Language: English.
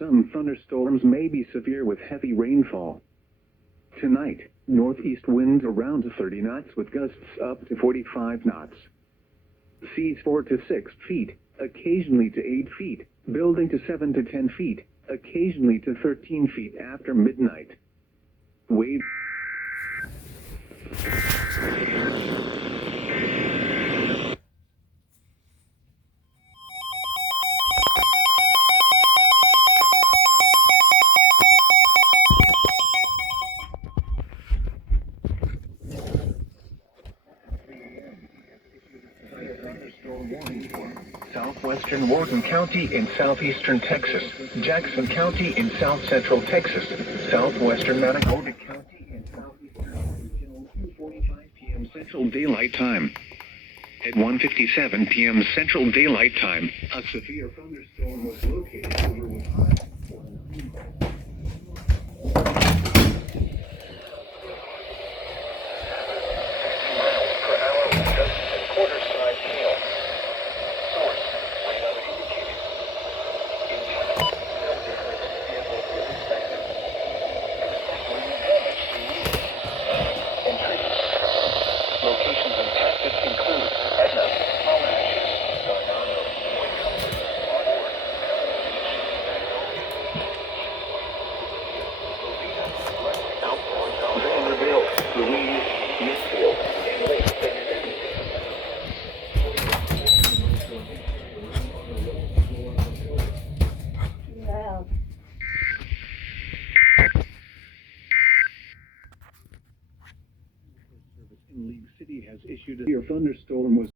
Some thunderstorms may be severe with heavy rainfall. Tonight, northeast winds around 30 knots with gusts up to 45 knots. Seas 4 to 6 feet, occasionally to 8 feet, building to 7 to 10 feet, occasionally to 13 feet after midnight. Wave. Southwestern Wharton County in southeastern Texas, Jackson County in south central Texas, southwestern Manitoba County in southeastern until 2:45 p.m. Central Daylight Time. At 1:57 p.m. Central Daylight Time, a severe thunderstorm was located over Wisconsin. Locations in Texas include Edna, Molasses, Gargano, Onward, Alcorn, Vanderbilt, Louise, Smithfield, and Lake Texas. Yeah. In League City has issued a severe thunderstorm was